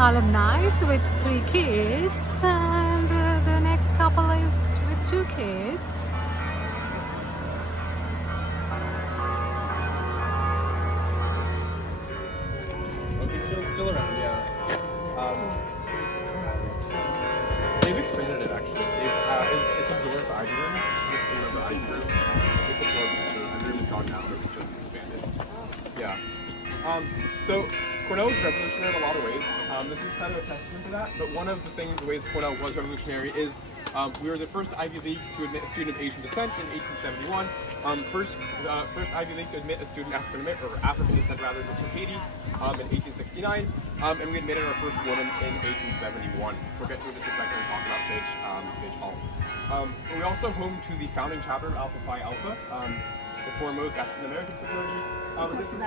alumni with 3 kids, and the next couple is with 2 kids. It's still around, yeah. They've expanded it actually. It's absorbed the Ivy Room. Just below the Ivy Room. It's absorbed it. So the Ivy Room is gone now. It's just expanded. Yeah. So Cornell was revolutionary in a lot of ways. This is kind of a testament to that. But one of the ways Cornell was revolutionary is we were the first Ivy League to admit a student of Asian descent in 1871. First Ivy League to admit a student African descent rather, Mr. Haiti, in 1869. And we admitted our first woman in 1871. We'll get to it in a second and talk about Sage Hall. We're also home to the founding chapter of Alpha Phi Alpha, the foremost African American fraternity. This is a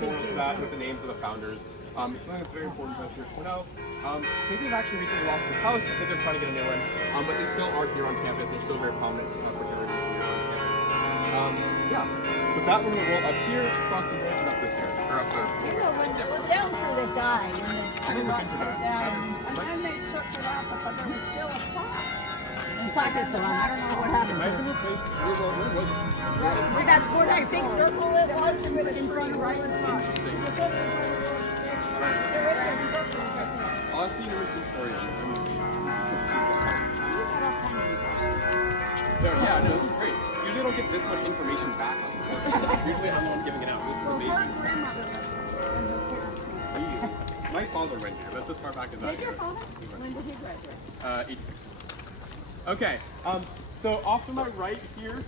memorial to that with the names of the founders. It's something that's very important to us here at Cornell. I think they've actually recently lost their house. I think they're trying to get a new one, but they still are here on campus. They're still very prominent fraternity here on campus. Yeah. With that, we're going to roll up here, across the bridge, and up the stairs, or up the hallway. Well, down through the guy, and I didn't look into that. and then they took it off, but there was still a spot. In fact, it's gone. I don't know what happened. It might have been replaced. Where was it? Where that big circle it was in front, right in front. Interesting. There is a circle right there. I'll ask the university historian. So yeah, no, this is great. Usually I don't get this much information back on these websites. Usually I'm the one giving it out. This is amazing. My father went here. That's as far back as I Did your go. father? When did he graduate? 86. Okay, so off to my right here,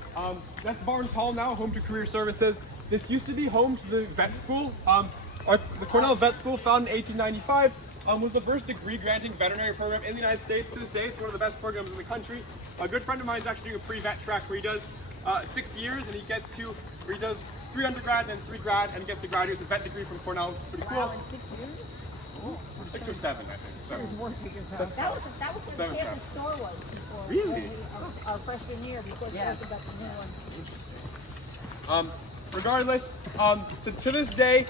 that's Barnes Hall now, home to career services. This used to be home to the vet school. The Cornell Vet School, founded in 1895, was the first degree-granting veterinary program in the United States. To this day, it's one of the best programs in the country. A good friend of mine is actually doing a pre-vet track where he does 6 years, and he does 3 undergrad and then 3 grad, and he gets to graduate with a vet degree from Cornell. It's pretty cool. Wow, in 6 years? 6 or 7, I think. That was worth it yourself. That was what the campus store was before. Really? Our freshman year, before they opened up the new one. Interesting. Regardless, to this day,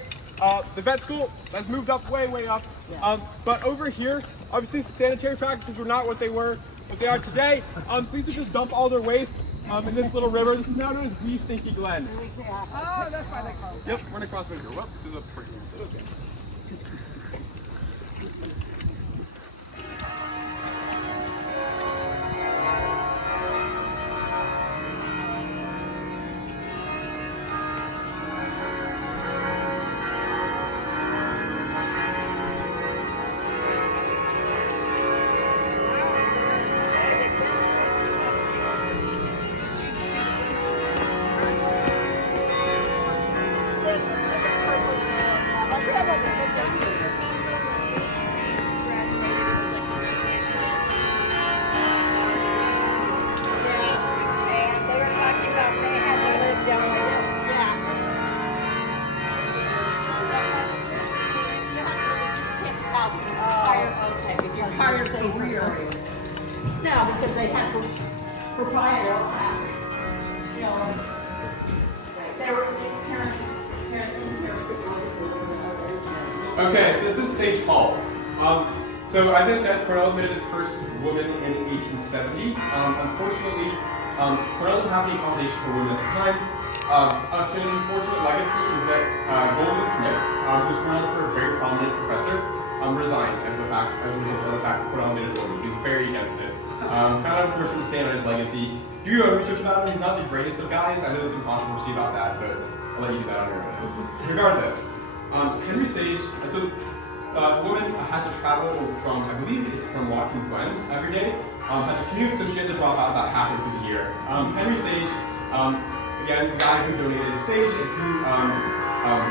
the vet school has moved up way up. But over here, obviously sanitary practices were not what they are today. So these would just dump all their waste in this little river. This is now known as Wee Stinky Glen. Oh, that's why they call it. Yep, we're gonna cross over here. Well, this is a pretty okay. And they were talking about they had to live down there. Your tires are rear. No, because they had proprietary land. You know, they were parents. Okay, so this is Sage Hall. So as I said, Cornell admitted its first woman in 1870. Unfortunately, Cornell didn't have any accommodation for women at the time. Actually, an unfortunate legacy is that Goldman Smith, who was Cornell's first very prominent professor, resigned as a result of the fact that Cornell admitted a woman. He was very against it. It's kind of unfortunate to stand on his legacy. Do your own research about him. He's not the greatest of guys. I know there's some controversy about that, but I'll let you do that on your own. Regardless, Henry Sage, so the woman had to travel from, I believe it's from Watkins Glen every day, had to commute, so she had to drop out about halfway through the year. Henry Sage, again, the guy who donated sage and who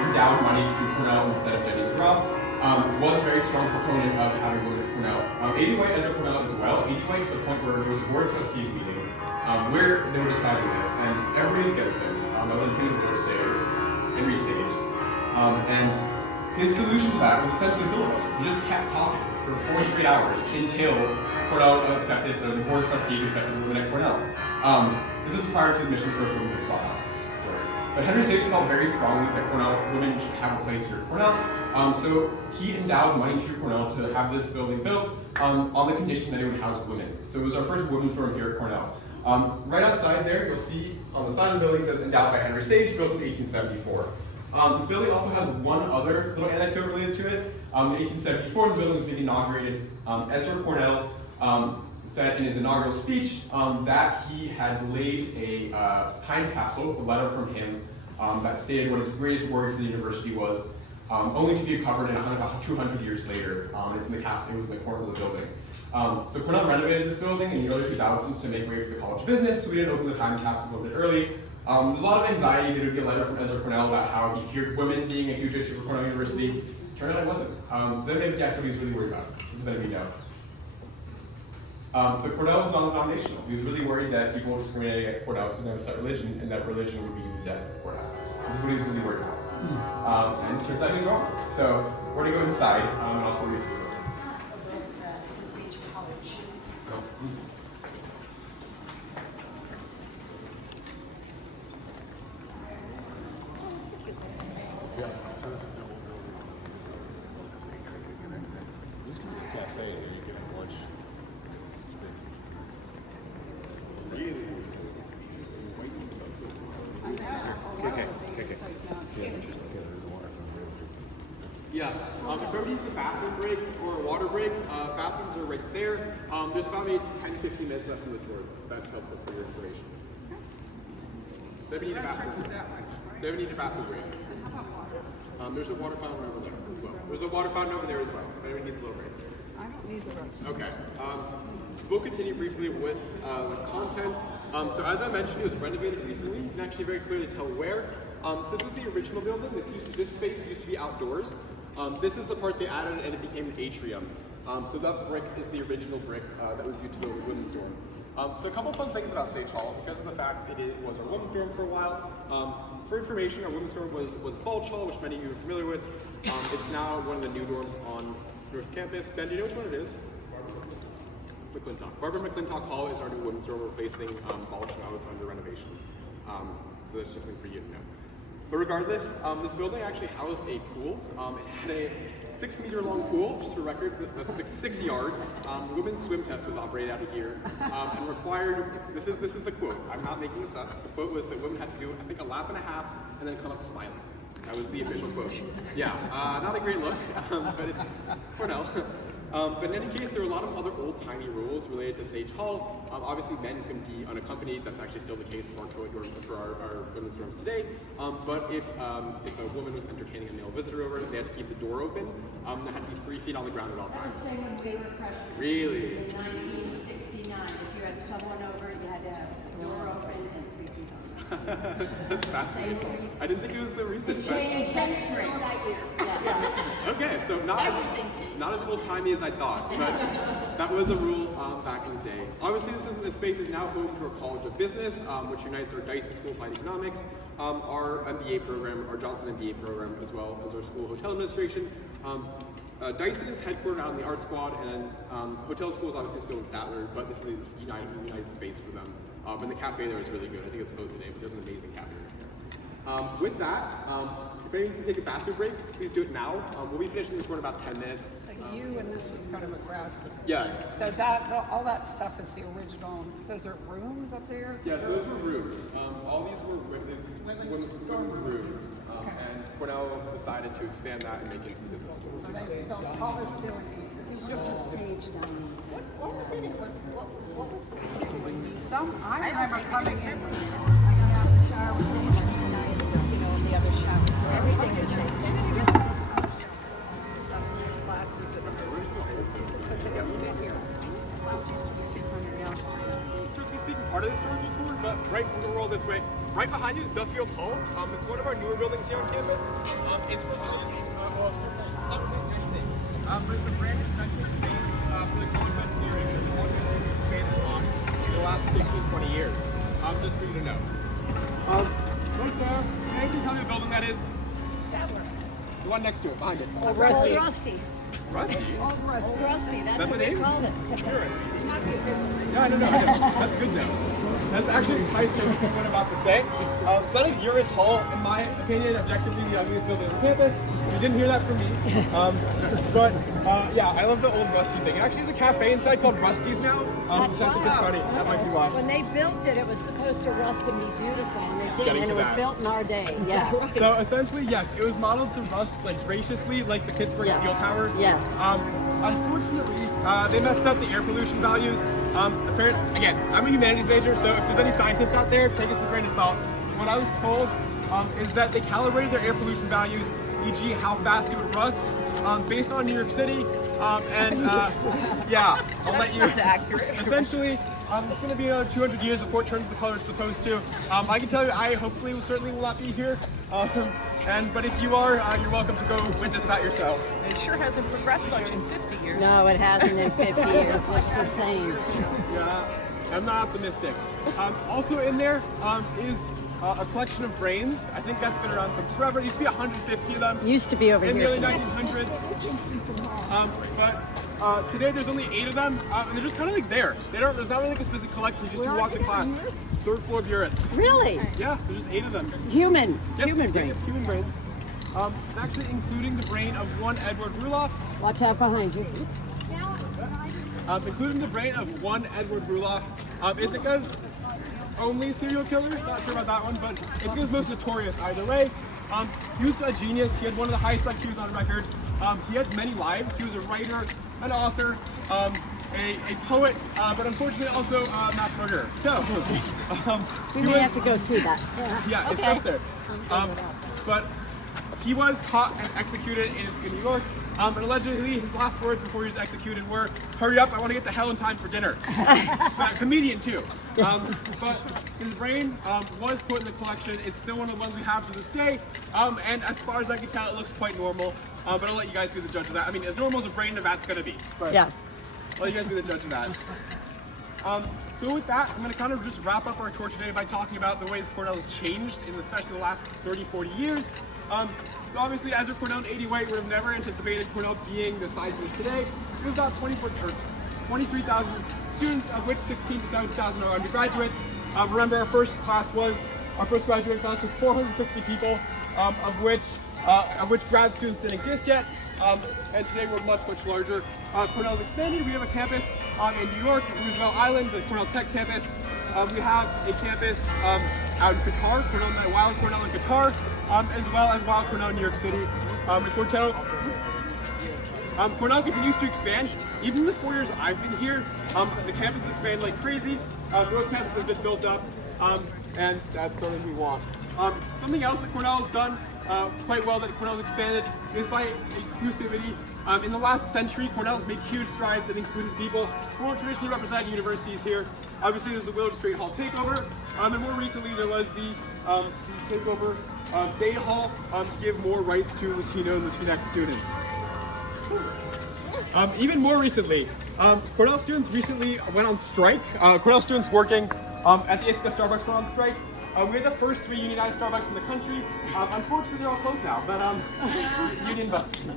endowed money to Cornell instead of Jenny McGraw, was a very strong proponent of having women at Cornell. A.D. White as a Cornell as well. A.D. White to the point where there was a board of trustees meeting where they were deciding this, and everybody's against him, other than Henry Sage. And his solution to that was essentially filibuster. He just kept talking for 4 straight hours until Cornell accepted, or the board of trustees accepted women at Cornell. This is prior to admission of the first woman to the story. But Henry Sage felt very strongly that women should have a place here at Cornell. So he endowed money to Cornell to have this building built on the condition that it would house women. So it was our first women's dorm here at Cornell. Right outside there, you'll see on the side of the building it says endowed by Henry Sage, built in 1874. This building also has one other little anecdote related to it. In 1874, the building was being inaugurated. Ezra Cornell said in his inaugural speech that he had laid a time capsule, a letter from him, that stated what his greatest worry for the university was, only to be recovered in about 200 years later. It's in the capsule, it was in the corner of the building. So Cornell renovated this building in the early 2000s to make way for the College of Business, so we didn't open the time capsule a little bit early. There's a lot of anxiety. There would be a letter from Ezra Cornell about how he feared women being a huge issue for Cornell University. Turned out it wasn't. Does anybody guess what he was really worried about? Does anybody know? So Cornell was non-denominational. He was really worried that people would discriminate against Cornell because they have a set religion, and that religion would be the death of Cornell. This is what he was really worried about. And it turns out he was wrong. So we're going to go inside, and I'll show you. To Sage College. Yeah, so this is the old building. It used to be a cafe, and you get lunch. Yeah, if everybody needs a bathroom break or a water break, bathrooms are right there. There's about maybe 10 to 15 minutes left in the tour, if that's helpful for your information. So if you need a bathroom break. There's a water fountain over there as well. There's a water fountain over there as well, if anybody needs a little break. I don't need the rest. Okay. So we'll continue briefly with the content. So as I mentioned, it was renovated recently. You can actually very clearly tell where. So this is the original building. This space used to be outdoors. This is the part they added, and it became an atrium. So that brick is the original brick that was used to build the women's dorm. So a couple fun things about Sage Hall, because of the fact that it was our women's dorm for a while. For information, our women's dorm was Bulge Hall, which many of you are familiar with. It's now one of the new dorms on North Campus. Ben, do you know which one it is? McClintock. Barbara McClintock Hall is our new women's dorm, replacing Bulge now. It's under renovation. So that's just something for you to know. But regardless, this building actually housed a pool. It had a 6-meter long pool, just for record, that's 6 yards. The women's swim test was operated out of here and required, this is the quote, I'm not making this up. The quote was that women had to do, I think, a lap and a half and then come up smiling. That was the official quote. Yeah, not a great look, but it's Cornell. But in any case, there are a lot of other old-timey rules related to Sage Hall. Obviously, men can be unaccompanied. That's actually still the case for our women's dorms today. But if a woman was entertaining a male visitor over, they had to keep the door open. They had to be 3 feet on the ground at all times. Same when they were freshmen. Really? In 1969, if you had someone over, you had to have the door open and 3 feet on the ground. That's fascinating. I didn't think it was so recent. It changed spring. Okay, so not as old-timey as I thought, but that was a rule back in the day. Obviously, this space is now home to our College of Business, which unites our Dyson School of Applied Economics, our MBA program, our Johnson MBA program, as well as our School of Hotel Administration. Dyson is headquartered out in the Art Squad, and Hotel School is obviously still in Statler, but this is a united space for them. And the cafe there is really good. I think it's closed today, but there's an amazing cafe there. With that, if anyone needs to take a bathroom break, please do it now. We'll be finishing this one in about 10 minutes. So you and this was kind of a grass. Yeah. So all that stuff is the original. Those are rooms up there? Yeah, so those were rooms. All these were women's rooms. And Cornell decided to expand that and make it into business schools. So they built all this building. What was Sage dining? What was in it? What was it? I remember coming in. The shower was nice, you know, and the other shower. So everything had changed. Strictly speaking, part of the historical tour, but right, we're gonna roll this way. Right behind you is Duffield Hall. It's one of our newer buildings here on campus. It's replaced, it's not replaced anything. But it's a brand new central space for the College of Engineering and the College of Engineering expanded on in the last 15, 20 years. Just for you to know. Right there, can you tell me the building that is? Statler. The one next to it, behind it. Old Rusty. Old Rusty. Rusty? Old Rusty. That's That's what the they name? called it. Interesting. Not the official name. Yeah, no, that's good though. That's actually nice to what I'm about to say. So that is Uris Hall, in my opinion, objectively the ugliest building on campus. You didn't hear that from me. Yeah, I love the old Rusty thing. It actually is a cafe inside called Rusty's now. Which I think is funny. That might be why. When they built it, it was supposed to rust and be beautiful, and they did, Getting and to it was that. built in our day. Yeah. So essentially, yes, it was modeled to rust like graciously, like the Pittsburgh Yes. Steel Tower. Yes. Unfortunately, they messed up the air pollution values. Apparently, again, I'm a humanities major, so if there's any scientists out there, take us with a grain of salt. What I was told is that they calibrated their air pollution values, e.g., how fast it would rust, based on New York City. Yeah, I'll let you. accurate. Essentially, it's going to be another 200 years before it turns the color it's supposed to. I can tell you, I hopefully certainly will not be here. But if you are, you're welcome to go witness that yourself. It sure hasn't progressed much in 50 years. No, it hasn't in 50 years. It's the same. Yeah, I'm not optimistic. Also in there is a collection of brains. I think that's been around since forever. There used to be 150 of them Used to be over in the here. early 1900s. But today there's only 8 of them, and they're just kind of like there. There's not really like a specific collection. Just you walk to class. 3rd floor of Uris. Really? Yeah, there's just 8 of them. Human. Yep, Human yep, brain. yep, human brains. Actually including the brain of one Edward Ruloff. Watch out behind you. Including the brain of one Edward Ruloff. Ithaca's only serial killer, not sure about that one, but Ithaca's most notorious either way. He was a genius. He had one of the highest IQs on record. He had many lives. He was a writer, an author, a poet, but unfortunately also a mass murderer. So, We may have to go see that. yeah, it's up there. But he was caught and executed in New York. And allegedly, his last words before he was executed were, "Hurry up, I want to get to hell in time for dinner." So, a comedian too. But his brain was put in the collection. It's still one of the ones we have to this day. And as far as I can tell, it looks quite normal. But I'll let you guys be the judge of that. I mean, as normal as a brain in a vat's going to be. But Yeah. I'll let you guys be the judge of that. So with that, I'm going to kind of just wrap up our tour today by talking about the ways Cornell has changed in especially the last 30, 40 years. So obviously, as a Cornell 80 weight, we would have never anticipated Cornell being the size it is today. It was about 23,000 students, of which 16 to 17,000 are undergraduates. Remember, our first graduating class was 460 people, of which grad students didn't exist yet. And today we're much, much larger. Cornell's expanded. We have a campus in New York, Roosevelt Island, the Cornell Tech campus. We have a campus out in Qatar, Wild Cornell in Qatar, as well as Wild Cornell in New York City. Cornell continues to expand. Even in the 4 years I've been here, the campus has expanded like crazy. Those campuses have been built up, and that's something we want. Something else that Cornell has done quite well, that Cornell's expanded, is by inclusivity. In the last century, Cornell's made huge strides that included people who were traditionally represented universities here. Obviously, there's the Willow Street Hall takeover, and more recently there was the takeover of Dade Hall to give more rights to Latino and Latinx students. Even more recently, Cornell students recently went on strike. Cornell students working at the Ithaca Starbucks went on strike. We had the first 3 unionized Starbucks in the country. Unfortunately, they're all closed now, but union busted.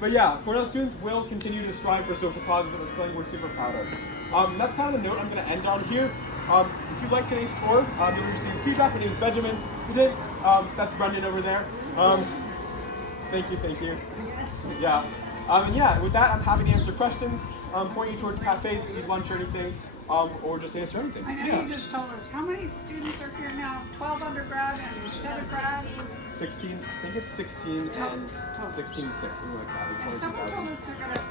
But yeah, Cornell students will continue to strive for social causes, and it's something we're super proud of. That's kind of the note I'm going to end on here. If you liked today's tour, you'll receive feedback. My name is Benjamin. Who did? That's Brendan over there. Thank you. Yeah. And yeah, with that, I'm happy to answer questions, point you towards cafes if you need lunch or anything, or just answer anything. I know you just told us, how many students are here now? 12 undergrad and 7 grad? 16, I think it's 16 and 16, 6, something like that. And someone told 22,000. us they're gonna have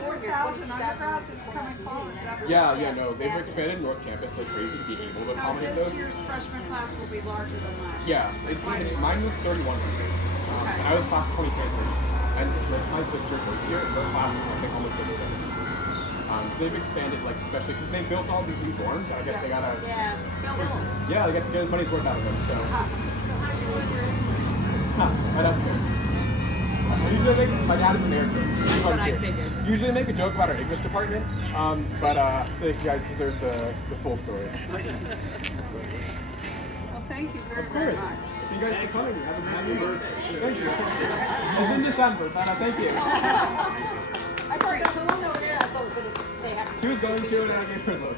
4,000 undergrads this coming fall, is that right? Yeah, no, they've expanded North Campus like crazy to be able to So accommodate this those. year's freshman class will be larger than last. Yeah, it's mine was 3,100. And I was class of 2023. And my sister goes here, her class was I think almost 37. So they've expanded, like especially because they built all these new dorms. I guess they gotta. Yeah. Yeah, they got to get money's worth out of them. So. My dad's good. My dad is American. That's what I figured. Usually I make a joke about our English department, but I feel like you guys deserve the full story. Well, thank you very, Of very course. much. You guys for coming. Have a happy birthday. Thank you. It's in December, but thank you. I thought there was the one over there. I thought was going to say happy. She was going to, and I gave her a look.